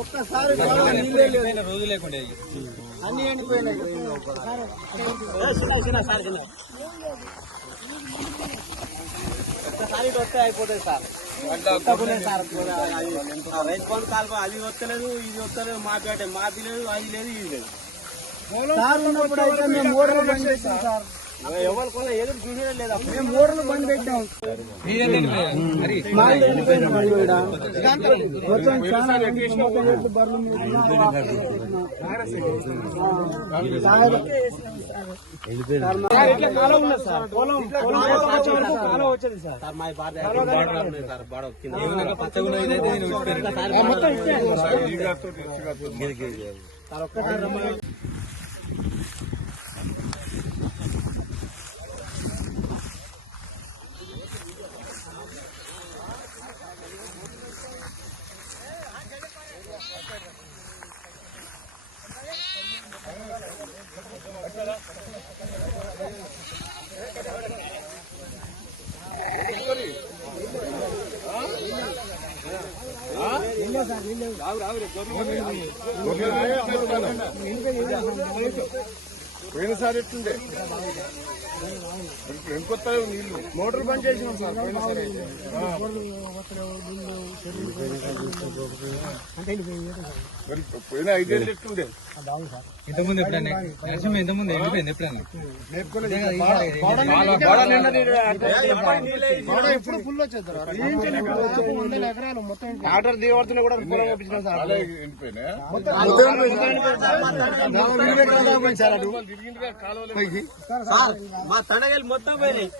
ఒక్కసారి రోజు లేకుండా అన్ని ఎండిపోయినాయి. ఒక్కసారి వస్తే అయిపోతుంది సార్. రైతు బంధు కాల్ప అది వస్తలేదు, ఇది వస్తలేదు, మాపేట మాపి లేదు, అది లేదు, ఇది లేదు సార్. ఉన్నప్పుడు అయితే మేము మోటార్లు బంద్ చేసాం సార్. ఎవరు కూడా ఎదురు చూసేదే లేదా, మేము మోటార్లు బంద్ పెట్టాం. పోయినసారి ఎట్లుండే ఎంకొస్తాయో నీళ్లు మోటార్ బంద్ చేసినాం సార్. పోయినసారి పోయిన 5 ఏళ్ళు ఎట్లుండే ఇంతకుముందు ఎప్పుడైనా ఇంతకుముందు ఎండిపోయింది ఎప్పుడైనా ఎప్పుడు ఫుల్ వచ్చేస్తారు. వాటర్ దిగబడుతున్నా కూడా ఎండిపోయినా మా తడగలు మొత్తం పోయినాయి.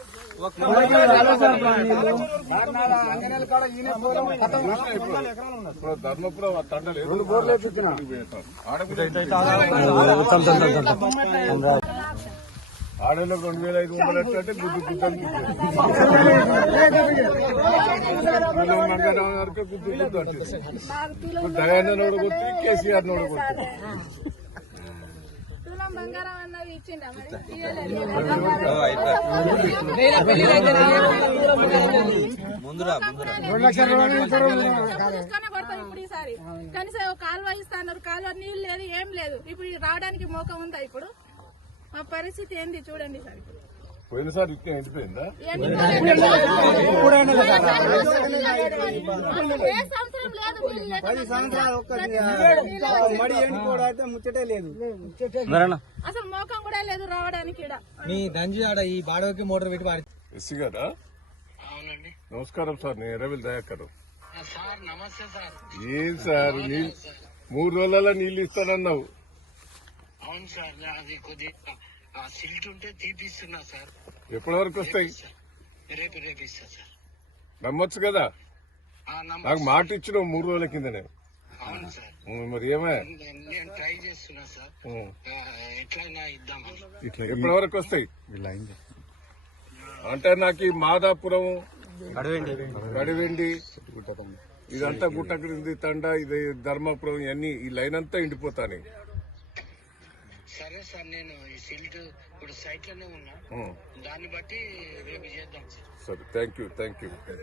ధర్మపురం ఆడేళ్ళకు 2500 అంటే గుడ్డు గుద్దలు మంగళవారం వరకు గుడ్డు గుద్దు అంటే దయాన్న నోడగొట్టి కేసీఆర్ నోడగొట్టి బంగారం అన్నది ఇచ్చిండ ఇప్పుడు ఈసారి కనీసం కాలువ ఇస్తాన్నారు. కాలువ నీళ్ళు లేదు, ఏం లేదు. ఇప్పుడు రావడానికి మోక ఉందా? ఇప్పుడు మా పరిస్థితి ఏంది చూడండి సార్. పోయినసారి ఇట్లా ఎండిపోయిందా? ముచ్చటే లేదు, అసలు మోకం కూడా లేదు రావడానికి. మీ దంజి ఆడ ఈ బాడవకి మోటార్ పెట్టి వాడి ఎస్సీ గారా? నమస్కారం సార్, నేను ఎర్రవెల్లి దయాకర్. నమస్తే సార్. ఏం సార్ 3 రోజులలో నీళ్లు ఇస్తానన్నావు? అవును సార్, అది కొద్దిగా సిల్ట్ ఉంటే తీపిస్తున్నా సార్. ఎప్పటి వరకు వస్తాయి? రేపు ఇస్తా సార్. నమ్మొచ్చు కదా, నాకు మాట ఇచ్చినావు 3 రోజుల కిందనే. అవును సార్. మరి ఏమే నేను ట్రై చేస్తున్నా సార్, ఎట్లయినా ఇద్దామని. ఎప్పటి వరకు వస్తాయి అంటే? నాకు ఈ మాదాపురం, గడివెండి, ఇదంతా గుట్ట క్రింది తండ, ఇది ధర్మాపురం, ఇవన్నీ ఈ లైన్ అంతా ఎండిపోతాను. సరే సార్, నేను ఈ సిల్ట్ ఇప్పుడు సైట్ లోనే ఉన్నా, దాన్ని బట్టి రేపు చేద్దాం సార్. సరే, thank you. Thank you sir.